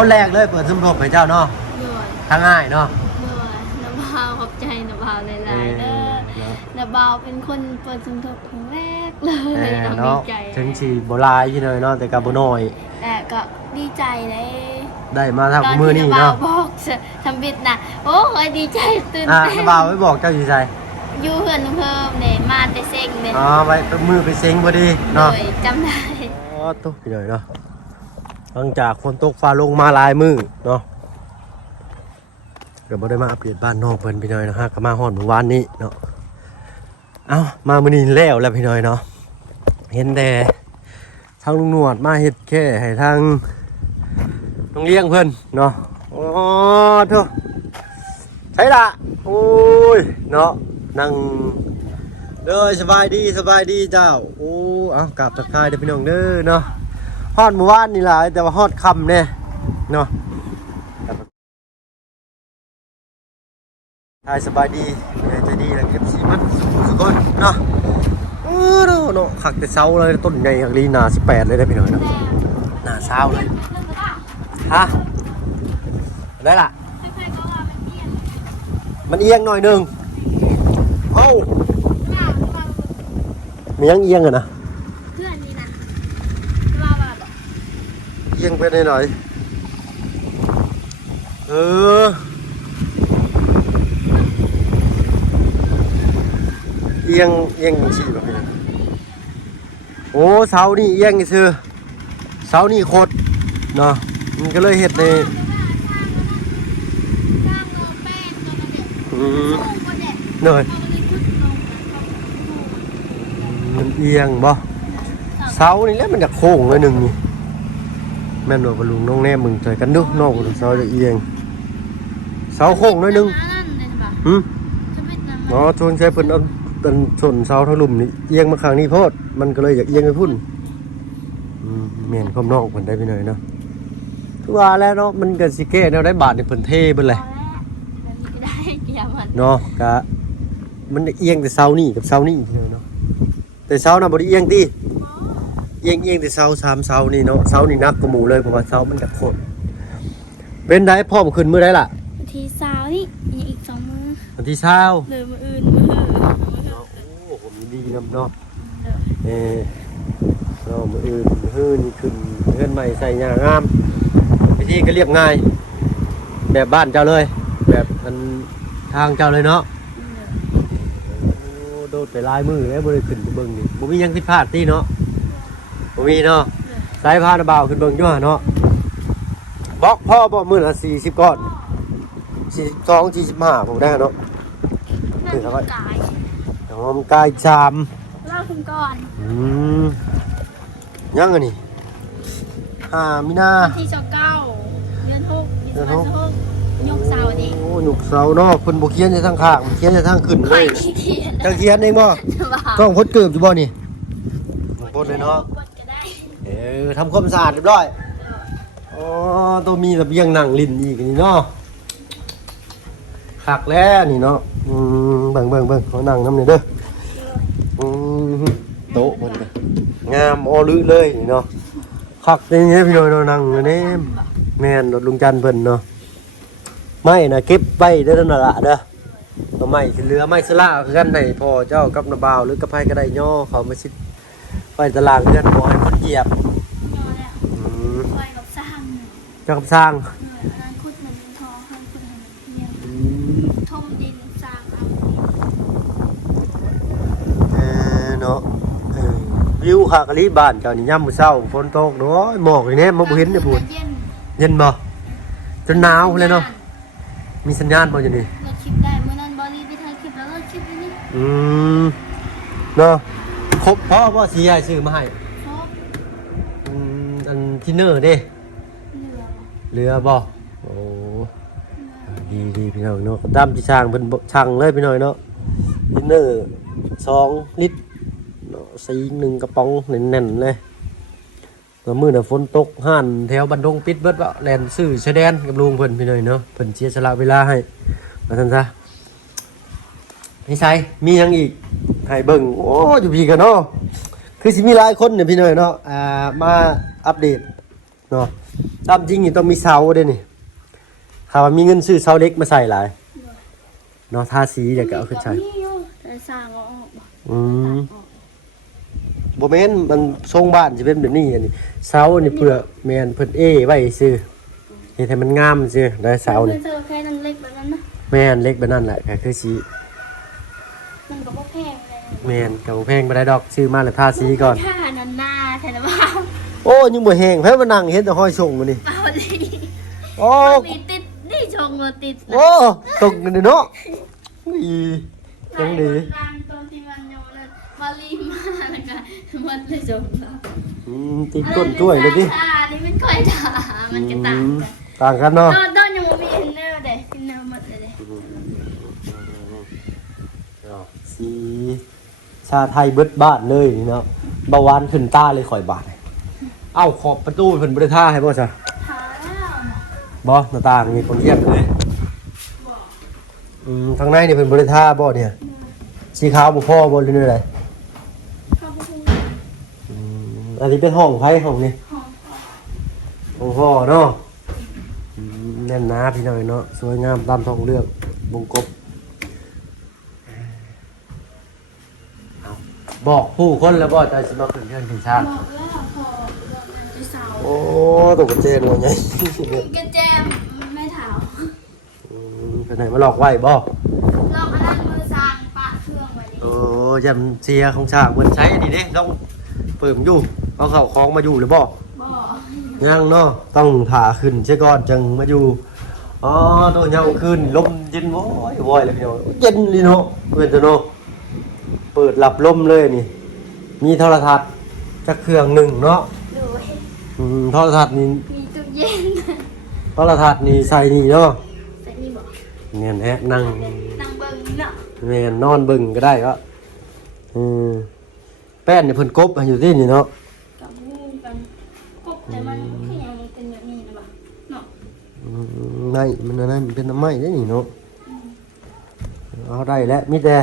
คนแรกเลยเปิดสมทบให้เจ้าเนาะ โดย ทางง่ายเนาะ โดยนาบาวขอบใจนาบาวหลายๆเด้อนาบาวเป็นคนเปิดสมทบครั้งแรกเลยน้องดี เนาะ ใจ ถึงสิบ่หลายอยู่เลยเนาะแต่ก็บ่น้อย แต่ก็ดีใจเลย ได้มาทาง ตอน มือ ที่ นี่ นาบาว เนาะ บอกทำบิดนะโอ้ยดีใจตื่น อ่ะ เต้น น้าบ่าวไว้บอกเจ้าอยู่ไส อยู่เพื่อนเพิ่มเนี่ยมาแต่เซ็งเนี่ย อ๋อไว้มือไปเซ็งพอดี โด เนาะ ยจำได้ อ๋อตกพี่หน่อยเนาะหลังจากฝนตกฟ้าลงมาหลายมือเนาะเดี๋ยวบ่ได้มาอัปเดตบ้านนอกเพิ่นพี่หน่อยนะฮะก็มาฮอดเมื่อวานนี้เนาะเอ้ามามื้อนี้แล้วพี่หน่อยเนาะเห็นแต่ทางลุงหนวดมาเฮ็ดแค่ให้ทางน้องเลี้ยงเพิ่นเนาะอ๋อโธ่ใช่ละโอ้ยเนาะนั่งเด้อสบายดีเจ้าโอ้เอากราบทักทายเด้อพี่น้องเด้อเนาะฮอดเมื่อวานนี่ล่ะแต่ว่าฮอดค่ำแน่เนาะทายสบายดีใจดีแล้วเก็บซีมันสุกคนเนาะเนาะขักแต่เช้าเลยต้นใหญ่อย่างลีหนา18เลยได้พี่น้องเนาะหนาเช้าเลยฮะได้ล่ะมันเอียงหน่อยนึงเอ้ามียังเอียงอะนะ เพื่อนนี่นะว่าบอก เอียงไปหน่อยเออเอียงสิแบบนี้โอ้เสานี่เอียงซื่อเสานี่โคตรเนาะมันก็เลยเห็ดในหน่อยมันเอียงบ่เสานี่แหละมันจะโค้งเลยหนึ่งนี่แม่นบ่บรรลุงน้องแน่มึงใจกันดูนอกเสาจะเอียงเสาโค้งหน่อยหนึงอ๋อชนใช้เพิ่นเอาต้นชนเสาทะลุมนี่เอียงมาข้างนี้โพดมันก็เลยอยากเอียงไปพุ่นเมียนความนอกเพิ่นได้ไปหน่อยเนาะคือว่าแล้วเนาะมันก็สิแก้แนวได้บาทนี่เพิ่นเทเบิ่นเลยเนาะกะมันเอียงแต่เสานี่กับเสานี่เนาะแต่เสาน่ะบ่ได้เอียงติเอียงแต่เสา3เสานี่เนาะเสานี่หนักกว่าหมู่เลยเพราะว่าเสามันจะโคตรเป็นได้พร้อมขึ้นมื้อใดล่ะ ทีสาวนี่อีก2 มื้อ วันที่20 เลยมื้ออื่นมื้อ โอ้ผมดีนำเนาะเรามืออื่นนี่ขึ้นเฮือนใหม่ใส่หญ้างามวิธีก็เรียบง่ายแบบบ้านเจ้าเลยแบบอันทางเจ้าเลยเนาะโอ้โดดไปลายมือแล้วบ่ได้ขึ้นไปเบิ่งนี่บ่มีหยังผิดพลาดติเนาะบ่มีเนาะสายพาบ่าวขึ้นเบิ่งอยู่หั่นเนาะบอกพ่อบ่มื้อละ40ก้อน42 45ผมได้เนาะถึงแล้วก็ กาย หอมกายจาม เล่าถึงก่อน ยังอันนี้มีนา ที่29เดือน6 26ยกเสาดิ โอ้หนุกเสาเนาะเพิ่นบ่เขียนในทางข้างเขียนในทางขึ้นเลยจังเขียนเองบ่ต้องพดเกือบอยู่บ่นี่พดเลยเนาะทำความสะอาดเรียบร้อยอ๋อต้องมีระเบียงนั่งลิ้นอีกนี่เนาะคักแล้วนี่เนาะเบิ่งเขานั่งนำนี่เด้อโต๊ะเพิ่นน่ะงามอ้อลึเลยนี่เนาะคักอย่างเงี้ยพี่น้อยเนาะนั่งอันนี้แม่นรถลุงจันทร์เพิ่นเนาะไม้น่ะเก็บไว้เด้อนั่นน่ะเด้อตัวไม้สิเหลือไม้สลาคือกันให้พ่อเจ้ากับน้าบ่าวหรือกับไผก็ได้ย่อเขามาสิไว้ตารางเรือนบ่ให้คนเหยียบไปกับสร้าง เจ้ากับสร้าง นั้นขุดมันเป็นทองขุดมันเพียงทมดินสร้างเอาเนาะวิวคักอะลีบ้านเจ้านี่ยามมื้อเช้าฝนตกเนาะหมอกนี่แน่บ่เห็นเนี่ยพูดเย็นบ่จนหนาวเลยเนาะมีสัญญาณบ่อยู่นี่เราคลิปได้เมื่อนั้นบอลีไปถ่ายคลิปแล้วเราคลิปนี้เนาะครบพ่อบ่สิให้ซื้อมาให้ครบอันทินเนอร์เด้เหลือบ่โอ้ดีพี่น้องเนาะตามที่ช่างเพิ่นช่างเลยพี่น้อยเนาะทินเนอร์2 ลิตรเนาะ1 กระป๋องแน่นๆเลยตัวมื้อน่ะฝนตกห่านแถวบันดงปิดเบิดว่าแล่นซื้อชายแดนกับลุงเพิ่นพี่น้อยเนาะเพิ่นเสียสละเวลาให้ว่าซั่นซะนี่ไสมีหยังอีกให้เบิ่งโอ้อยู่พี่กันเนาะคือสิมีหลายคนเนี่ยพี่น้อยเนาะมาอัปเดตเนาะ ตามจริงนี่ต้องมีเสาเด้นี่ถ้าว่ามีเงินซื้อเสาเล็กมาใส่หลายเนาะทาสีเดี๋ยวก็เอาขึ้นใส่ มีอยู่แต่สร้างเอาออกบ่ อืมบ่แม่นมันทรงบ้านสิเป็นแบบนี้อันนี้เสานี่เพื่อแม่นเพิ่นไว้ซื่อเฮ็ดให้มันงามซื่อได้เสานี่ เจอแค่นั้นเล็กแบบนั้นนะ แม่นเล็กแบบนั้นแหละก็คือสิ มันก็บ่แพงเลย แม่นก็บ่แพงบ่ได้ดอกซื้อมาแล้วทาสีก่อน ค่านันหน้าแทนบ่าว โอ้ยังบ่แห้งไผมานั่งเฮ็ดแต่ห้อยส่งอยู่นี่ เอาดิ โอ้ มีติดนี่ชงมาติด โอ้ตกนี่เนาะอีจังดี ตอนที่มันอยู่นั่นมาลีมาแล้วก็มันเลยชงแล้ว ติดต้นกล้วยเลยดิ นี่มันก้อยด่ามันก็ต่างกัน ต่างกันเนาะ ตอนยังบ่มีอินเนอร์เด้อินเนอร์หมดเลยเด้ สีชาไทยเบิดบ้านเลยนี่เนาะเบาหวานขึ้นตาเลยข่อยบาดเอ้าขอบประตูเพิ่นบ่ได้ท่าให้บ่ซะ หาแล้ว บ่หน้าต่างนี่คนเยียบเลยทางในนี่เพิ่นบ่ได้ท่าบ่เนี่ยสีขาวบ่พอบ่หรือได ขอบคุณ อันนี้เป็นห้องไผห้องนี่ ของ ห้องพ่อเนาะแน่นหนาพี่น้อยเนาะสวยงามตามท้องเรื่องวงกบบอกผู้คนแล้วบ่จะสิมาขึ้นเรื่องขึ้นชาติ บอกแล้วพอจะเสา โอ้ตกกระเจนเลยไง กระแจมไม่ถาว ไปไหนมาหลอกไว้บ่ ลองอันนั้นมือสร้างปะเครื่องไว้ดิ โอ้ยำเสียของชากเหมือนใช้อันนี้เด้ต้องเปิ่มอยู่เอาเข้าคล้องมาอยู่หรือบ่ บอก ยังเนาะต้องถ่าขึ้นใช่ก่อนจังมาอยู่อ๋อตัวเงาขึ้นลมเย็นโว้ยเลยพี่น้องเย็นเลยเนาะเพื่อนตัวเนาะเปิดหลับลมเลยนี่ มีโทรทัศน์จักเครื่องหนึ่งเนาะ ดู โทรทัศน์นี่ มีตู้เย็น โทรทัศน์นี่ใส่นี่เนาะ แต่นี่บอก เนี่ยแหละนั่ง นั่งเบิ้งเนาะ แม่นนอนเบิ่งก็ได้ก็แป้นเนี่ยเพิ่นกบอยู่ที่นี่เนาะ กับงูกันกบแต่มันคือยังเป็นแบบนี้นะบ่เนาะ ไม่มันอันนั้นเป็นน้ำไม้ได้นี่เนาะเอาได้แล้วมีแต่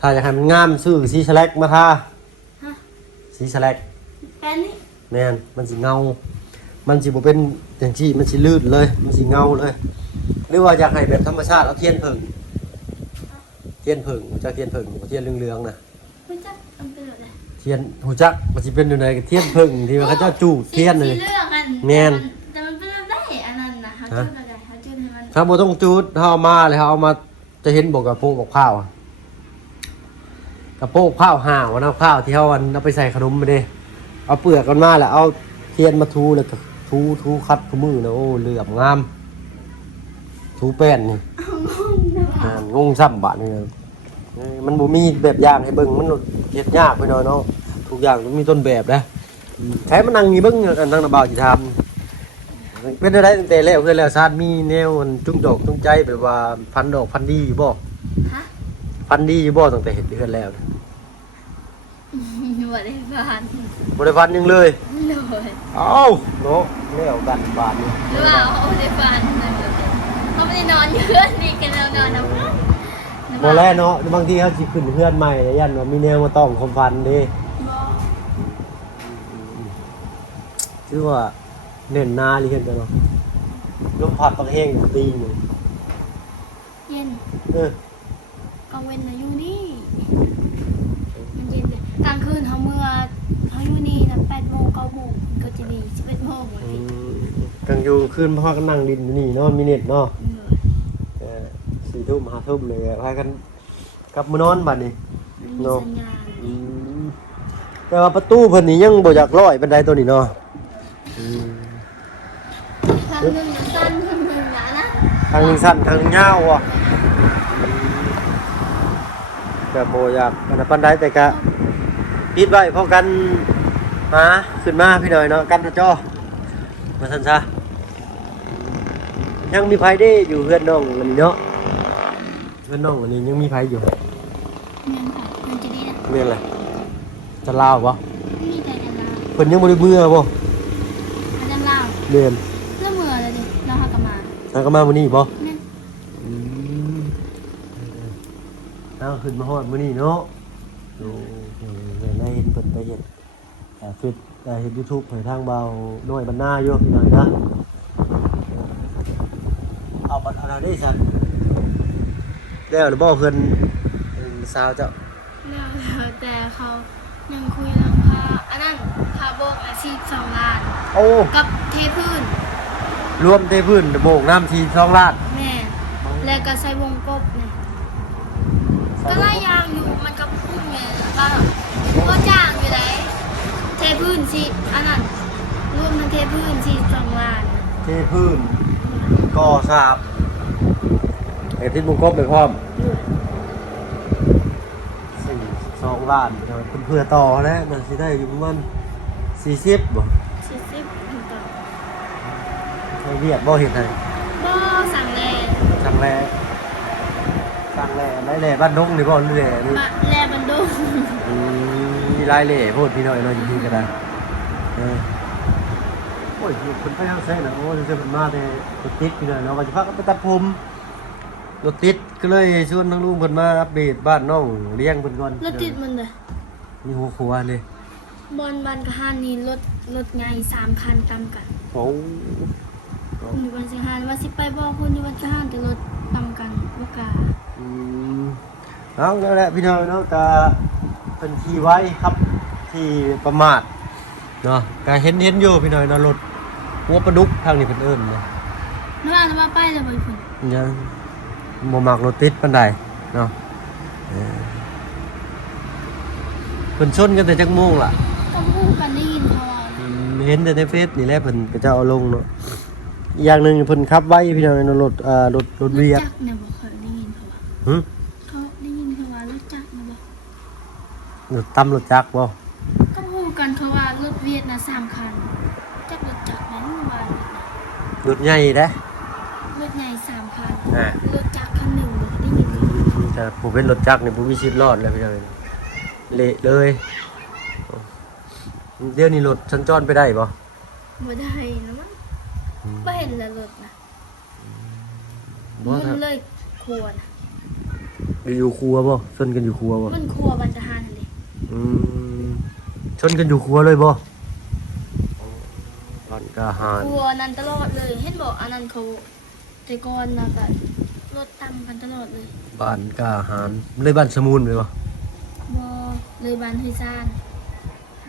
ถ้าอยากให้มันงามซื้อสีแฉลกมาทา ฮะ สีแฉลก แป้นนี่ แม่นมันสิเงา มันสิบ่เป็นอย่างที่มันสิลื่นเลย มันสิเงาเลย หรือว่าอยากให้แบบธรรมชาติเอาเทียนผึ่งเทียนผึ่งจากเทียนผึ่งเทียนเหลืองๆนะ ไม่จักมันเป็นแบบไหน เทียนหูจักมันสิเป็นอยู่ในเทียนผึ่งที่ว่าเขาเจ้าจูดเทียนเลย สีเลือกอัน แม่น แต่มันเป็นแบบไหนอันนั้นนะเขาจุดอะไรเขาจุดให้มัน ถ้าบ่ต้องจูดเขาเอามาเลยเขาเอามาจะเห็นบอกกับโป๊กบอกข้าวอะกับโป๊กข้าวห่าวนะข้าวที่เขาเอาไปใส่ขนมไปเด้เอาเปลือกกันมาแล้วเอาเทียนมาทูแล้วก็ทูคัดขมือนะโอ้เหลือมงามทูแป้นนี่ งงซ้ำบาทนี่นะมันบ่มีแบบอย่างให้เบิ่งมันเฮ็ดยากไปหน่อยเนาะทุกอย่างมันมีต้นแบบนะใช้มันนั่งนี่เบิ่งอันนั่งน่ะบ่าวสิทำเป็นได้ตั้งแต่แล้วเพื่อนแล้วชาติมีแนวอันจุ้งดอกจุ้งใจแบบว่าพันดอกพันดีอยู่บ่ ฮะ พันดีอยู่บ่ตั้งแต่เฮ็ดเพื่อนแล้ว บ่ได้บ้าน บ่ได้พันหยังเลย เลย เอ้าเนาะแล้วกันบาทนี่ หรือว่าเขาได้บ้านเลยเขาไม่ได้นอนอยู่เพื่อนนี่กันแล้วนอนนะ บ่แลเนาะบางทีเขาสิขึ้นเพื่อนใหม่แล้วยันว่ามีแนวมาต้องความพันเด้ ชื่อว่าเน่นนาลิเห็นกันเนาะลมพัดต้องแห้งตีอยู่ เย็น เออก ลางเว้นนะอยู่นี่มันเย็นเลยกลางคืนเขาเมื่อเขาอยู่นี่นะ8 โมง 9 โมงก็จะดี11 โมงเลยพี่ กลางอยู่คืนพ่อก็นั่งดินอยู่นี่เนาะมีเน็ตเนาะ4 ทุ่ม5 ทุ่มเลยพากันกลับมานอนบัดนี้ มีสัญญาณ แต่ว่าประตูเพิ่นนี่ยังบ่อยากร้อยปานใดตัวนี้เนาะ ทางหนึ่งนะสั้นทางหนึ่งนะ ทางหนึงสั้นทางหนึงยาวอ่ะก็บ่อยากอันนั้นปานใดแต่ก็ปิดไว้พอกันหาขึ้นมาพี่หน่อยเนาะกันนะจ้อมาซั่นซะยังมีไผเด้อยู่เพื่อนน้องอันนี้เนาะเพื่อนน้องอันนี้ยังมีไผอยู่ เงินค่ะมันจะดีนะ เรียนอะไรจะลาวบ่ มีแต่กันลาว เพิ่นยังบ่ได้เมื่อบ่ อาจารย์ลาว เรียน เพื่อเมื่อเลยดิเราหากนมา ทางก็มามื้อนี้บ่ นั่น เอาขึ้นมาฮอดมื้อนี้เนาะโอ้เดี๋ยวได้เห็นเพิ่นไปเฮ็ดคือ แต่เห็น YouTube เผยทางเบาหน่วยบรรณาอยู่พี่น้อยนะเอาบัตรอะไรได้สันแล้วหรือบ่เพิ่นสาวเจ้า แล้วแต่เขายังคุยเรื่องค่าอันนั้นค่าโบกอาชีพ2 ล้าน โอ้ กับเทพื้น รวมเทพื้นโบกน้ำที2 ล้าน แม่แล้วก็ใส่วงกบเนี่ยก็ไล่ยางอยู่มันก็พุ่งไงก็จ้างอยู่ไหนเทพื้นสิอันนั้นรวมทั้งเทพื้นสิ2 ล้าน เทพื้นก่อสาบเอทิศบุงกบไปพร้อม2 ล้านเพื่อต่อแล้วน่าสิได้อยู่ประมาณ40บ่ 40ถึงต่อ ให้เวียดบ่เฮ็ดให้ บ่สั่งแล สั่งแลได้แลบ้านดงนี่บ่หรือแลนี่ บะแลบันดง มีหลายแลโพดพี่น้อยเนาะอยู่นี่ก็ได้โอ้ยเพิ่นไปทางแซ่น่ะโอ้ยเพิ่นมาแต่รถติดพี่น้อยเนาะว่าสิพากันไปตัดผมรถติดก็เลยชวนน้องลุงเพิ่นมาอัปเดตบ้านน้องเลี้ยงเพิ่นก่อน รถติดมันเลย มีหัวครัวเลย บอลบันกะฮานนี่รถไง3,000ตามกัน โอ้ คุณอยู่วันสิงหานว่าสิไปบอกคุณอยู่วันสิงหานแต่รถตามกันบ่กล้า เอาแล้วแหละพี่น้องเนาะก็เป็นที่ไว้ครับที่ประมาทเนาะก็เห็นอยู่พี่น้อยเนาะรถหัวปลาดุกทางนี้เพิ่นเอิ้นเนาะ นึกว่าไปเลยบ่เพิ่น ยังบ่มักรถติดปานใดเนาะเพิ่นชนกันแต่จักโมงล่ะ ก็พูดกันได้ยินเขาว่า เห็นแต่ในเฟซนี่แหละเพิ่นก็จะเอาลงเนาะอีกอย่างหนึงเพิ่นขับไว้พี่น้องเนาะรถเวียก จักรเนี่ยบ่เคยได้ยินเขาว่า หึ เขาได้ยินเขาว่ารถจักรนะบ่ รถตำรถจักรบ่ ก็พูดกันเขาว่ารถเวียดน่ะ3 คันจักรรถจักรนั้นว่าร ถใหญ่เด้ รถใหญ่3 คัน อ่า รถจักรคันหนึ่งบ่ได้ยินเลย แต่ผู้เป็นรถจักรนี่ผู้มีชีวิตรอดเลยพี่น้องเละเลยเดี๋ยวนี้รถสัญจรไปได้บ่ บ่ได้นะมั้งบ่เห็นแล้วรถน่ะ บ่ มัน ครับ เลยครัวน่ะ อยู่ครัวบ่ชนกันอยู่ครัวบ่ มันครัวบันทหารเลย อืมชนกันอยู่ครัวเลยบ่ตอนกะหาร ครัวนั้นตลอดเลยเห็นบอกอันนั้นเขาแต่ก่อนนะก็รถตำกันตลอดเลย บ้านกะหารเลยบ้านสมุนเลยบ่ บ่เลยบ้านห้วยซ่าน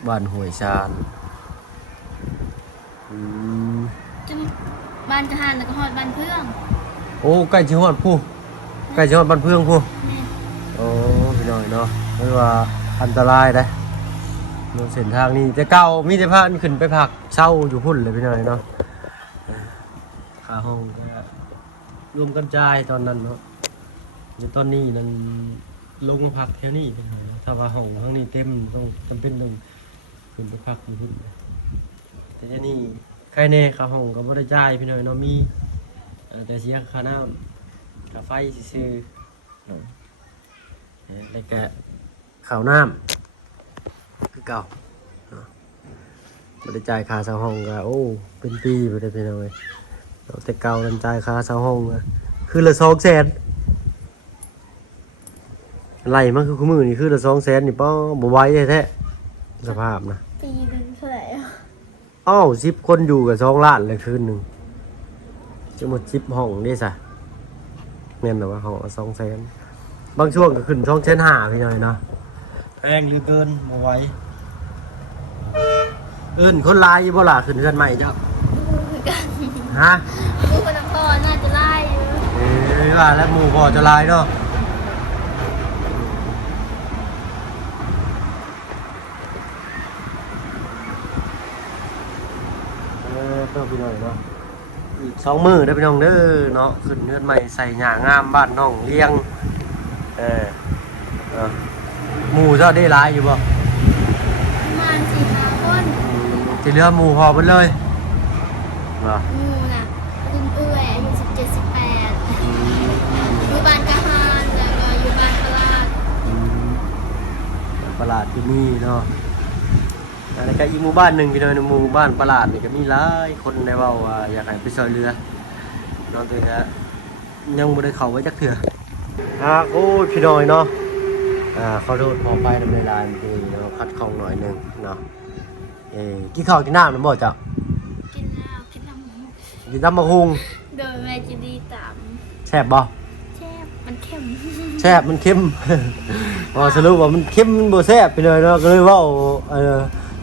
บ้านห้วยชานอืม จนบ้านทหารแล้วก็ฮอดบ้านเพื่อง โอ้ใกล้สิฮอดผู้ใกล้สิฮอดบ้านเพื่องผู้ แม่ โอ้พี่น้อยเนาะไม่ว่าอันตรายเด้เนาะเส้นทางนี้แต่เก่ามีแต่พาขึ้นไปพักเช่าอยู่พุ่นเลยพี่น้อยเนาะค่าห้องก็รวมกันจ่ายตอนนั้นเนาะเดี๋ยวตอนนี้นั่นลงมาพักแถวนี้พี่น้อยเนาะถ้าว่าห้องข้างนี้เต็มต้องจำเป็นต้องขึ้นไปพักอยู่พุ่นแต่เดี๋ยวนี้ใครแน่ค่าห้องก็บ่ได้จ่ายพี่น้อยเนาะมีแต่เสียค่าน้ำค่าไฟซื่อๆเนาะ แล้วก็ข้าวน้ำคือเก่าบริจายค่าเช่าห้องก็โอ้เป็นปีไปได้เป็นเอาไว้แต่เก่าบริจายค่าเช่าห้องก็คือละ200,000ไหลมันคือคู่มือนี่คือละ200,000นี่ป้อบ่ไหวแท้ๆสภาพนะ ปีนึงเท่าไหร่อ่ะ อ้าว10 คนอยู่กับ2 ล้านเลยคืนหนึงจะหมด10 ห้องนี่ซะแม่นแต่ว่าห้องละ200,000บางช่วงก็ขึ้น2,500,000พี่น้อยเนาะแพงเหลือเกินบ่ไหวคนลายอยู่บ่ล่ะขึ้นเรือนใหม่เจ้า คือกัน ฮะ ผู้คนพ่อน่าจะไล่อยู่ ว่าแล้วหมู่พอจะลายเนาะก็พี่น้อยเนาะอีก2 มื้อได้อพี่น้องเด้อเนาะขึ้นเรือนใหม่ใส่หญ้างามบ้านน้องเลี้ยงเออหมู่เจ้าได้หลายอยู่บ่ ประมาณ4-5 คน ที่เหลือหมู่พอเบิดเลยเหรอ หมู่น่ะรุ่นเอื้อยอายุ17-18อยู่บ้านกะฮานแล้วก็อยู่บ้านตลาด ประหลาดที่นี่เนาะแล้วก็อีกหมู่บ้านหนึ่งพี่น้อยหมู่บ้านประหลาดนี่ก็มีหลายคนได้เว้าว่าอยากให้ไปช่วยเหลือเนาะแต่ก็ยังบ่ได้เข้าไว้จักเทื่อโอ้ยพี่น้อยเนาะขอโทษขอไปดำเนินการที่เนาะคัดข้องหน่อยหนึงเนาะเห กินข้าวกินน้ำหรือบ่เจ้า กินแล้วกินน้ำหมู กินน้ำมะฮุง โดยแม่จะดีตาม แซ่บบ่ แซ่บมันเข้ม แซ่บมันเค็ม อ๋อสรุปว่ามันเค็มมันบ่แซ่บไปเลยเนาะก็เลยเว่า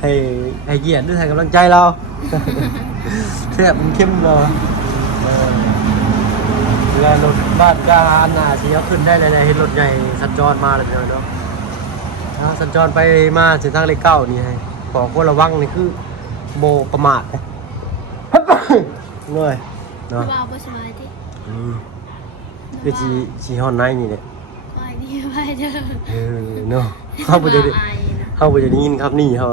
ให้เกียรติด้วยให้กำลังใจเรา แซ่บมันเค็มเนาะเวลารถบ้านก็อันหน้าสิเอาขึ้นได้เลยเห็นรถใหญ่สัญจรมาเลยเนาะสัญจรไปมาเส้นทางเลข9นี่ให้ขอคนระวังนี่คือโบประมาท เลยเนาะ ว่าบ่สบายดิ คือสีฮอนไนนี่เนี่ย ไปดีไปเด้อ เนาะเข้าไปจะได้ อายนะ เข้าไปจะได้ยินครับนี่เขา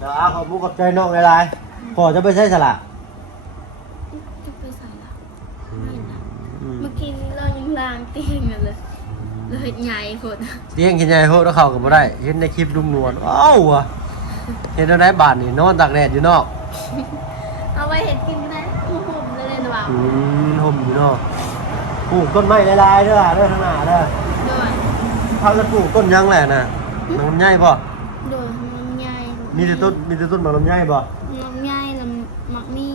แล้วขอบคุณขอบใจน้องหลายๆพอจะไปใช้สละ จะไปใส่ละไม่นะเมื่อกี้นี้เรายังล้างเตียงกันเลยเลยใหญ่โคตร เตียงกินใหญ่โหดแล้วเข้ากับบ่ได้เห็นในคลิปดุมนวลอ้าวว่ะเห็นอะไรบาทนี่นอนตากแดดอยู่นอก เอาไว้เห็ดกินก็ได้หุ่มๆเลยหรือเปล่า ห่มอยู่นอกปลูกต้นไม้หลายๆเด้อเด้อข้างหน้าเด้อ ด้วย เขาจะปลูกต้นยังแหละน่ะมันลำไยบ่ ด้วยลำไย มีแต่ต้นมันลำไยบ่ ลำไยลำหมักมี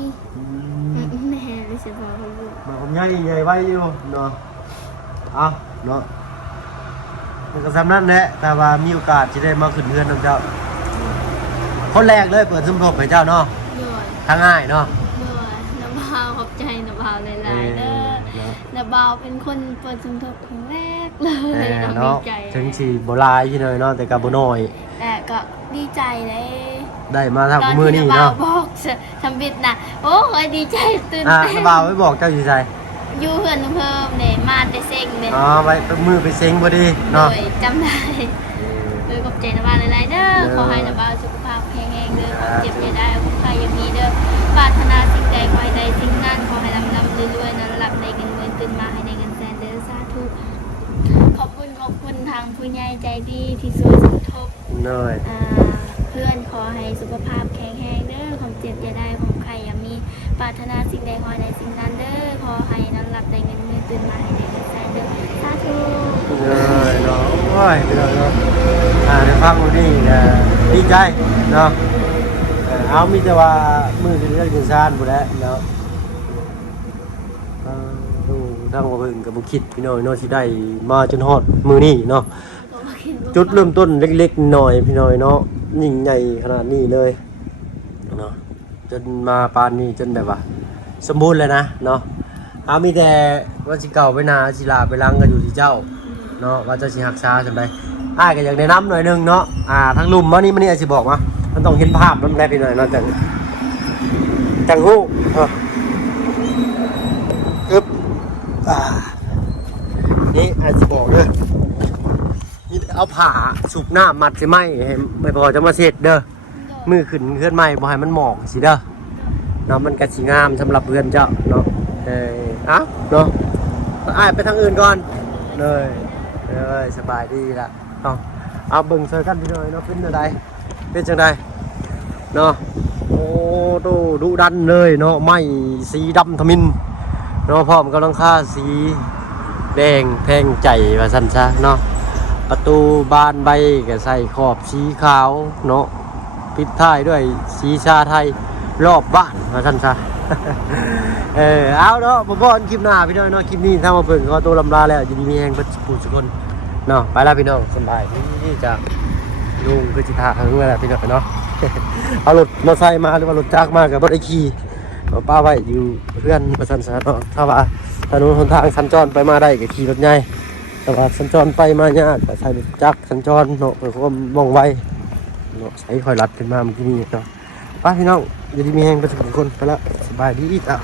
แม่ไม่ใช่พอเขาพูด มันลำไยใหญ่ไว้อยู่เนาะเอาเนาะมันก็สำนั้นแหละแต่ว่ามีโอกาสที่ได้มาขึ้นเรือนน้ำเจ้าคนแรกเลยเปิดซุ้มทบให้เจ้าเนาะ ด้วย ทางง่ายเนาะ ด้วยน้ำเบาขอบใจน้ำเบาหลายๆเด้อน้ำเบาเป็นคนเปิดสมทบครั้งแรกเลยน้องดี เนาะ ใจ ถึงสีโบราณที่เลยเนาะแต่กับโบน้อย แต่ก็ดีใจเลย ได้มาทำมือนี่ ตอ เนาะ ที่บอกทำบิดนะโอ้ยดีใจตื่น อ่ะ เต้น น้าบ่าวไม่บอกเจ้าอยู่ใจ อยู่เพื่อนเพิ่มเนี่ยมาแต่เซ็งเนี่ย อ๋อไปมือไปเซ็งพอดีเนาะ โดยจำได้โดยขอบใจน้ำเบาหลายๆเด้อขอให้น้ำเบาสุขภาพแข็งแรงเด้อความเจ็บอย่าได้ความใครยังมีเด้อปรารถนาสิ่งใดขอให้ได้สิ่งนั้นขอให้ลำรวยๆนั้นรับในเงินตื่นมาให้ได้เงินแสนเด้อสาธุขอบคุณทางผู้ใหญ่ใจดีที่ช่วยสมทบ เนย เพื่อนขอให้สุขภาพแข็งแรงเด้อความเจ็บอย่าได้ความใครอย่ามีปรารถนาสิ่งใดขอให้ได้สิ่งนั้นเด้อขอให้นั้นรับได้เงินตื่นมาให้ได้เงินแสนเด้อสาธุ เนยเนาะโอ้ยเนาะเนาะในฟังดูนี่ดีใจเนาะเอามีแต่ว่ามือเป็นเรื่องกินซานหมดแล้วเนาะดูทางว่าเพิ่งกับบุคิดพี่น้อยเนาะที่ได้มาจนฮอดมือนี่เนาะจุดเริ่มต้นเล็กๆหน่อยพี่น้อยเนาะยิ่งใหญ่ขนาดนี้เลยเนาะจนมาปานนี้จนแบบว่าสมบูรณ์เลยนะเนาะเอามีแต่ว่าสิเก่าไปนาสิลาไปล้างกันอยู่ที่เจ้าเนาะว่าจะสิหักษาจังไดอ้ายก็อยากแนะนำหน่อยนึงเนาะทางลุ่มมานี่อาจสิบอกว่ามันต้องเห็นภาพนำแน่พี่น้อยเนาะจังฮู้อึ๊บนี่อาจสิบอกเด้อนี่เอาผ้าสูบน้ำมัดใช่ไหมให้ไม่พอจะมาเสร็จเด้อมือขึ้นเคลื่อนไหมบ่ให้มันหมอกสิเด้อเนาะมันก็สิงามสำหรับเพื่อนเจ้าเนาะเนาะอ้ายไปทางอื่นก่อนเลยสบายดีละเอาเบิ่งเจอกันพี่น้อยเนาะเป็นจังไดเป็นจังไดเนาะโอ้ดูดุดันเลยเนาะไม้สีดำทมินเนาะพร้อมกำลังค่าสีแดงแทงใจว่าซั่นซะเนาะประตูบานใบก็ใส่ขอบสีขาวเนาะปิดท้ายด้วยสีชาไทยรอบบ้านว่าซั่นซะ เอาเนาะบ่คลิปหน้าพี่น้องเนาะคลิปนี้ถ้ามาเบิ่งก็ตัวลำลาแล้วยินดีมีแฮงเพิ่นผู้ทุกคนเนาะไปแล้วพี่น้องสบายที่จะลุงคือสิท่าถึงแล้วพี่น้องเนาะ เอารถมอเตอร์ไซค์มาหรือว่ารถจักรมาก็บ่ได้ขี่เอาป้าไว้อยู่เพื่อนประชันซะเนาะถ้าว่าถนนหนทางสัญจรไปมาได้ก็ขี่รถใหญ่แต่ว่าสัญจรไปมายากก็ใช้รถจักรสัญจรเนาะเพื่อความว่องไวเนาะใช้คอยรัดขึ้นมาเมื่อกี้นี้เนาะไปพี่น้องยินดีมีแฮงเพิ่นทุกคนไปแล้วสบายดีจ้ะ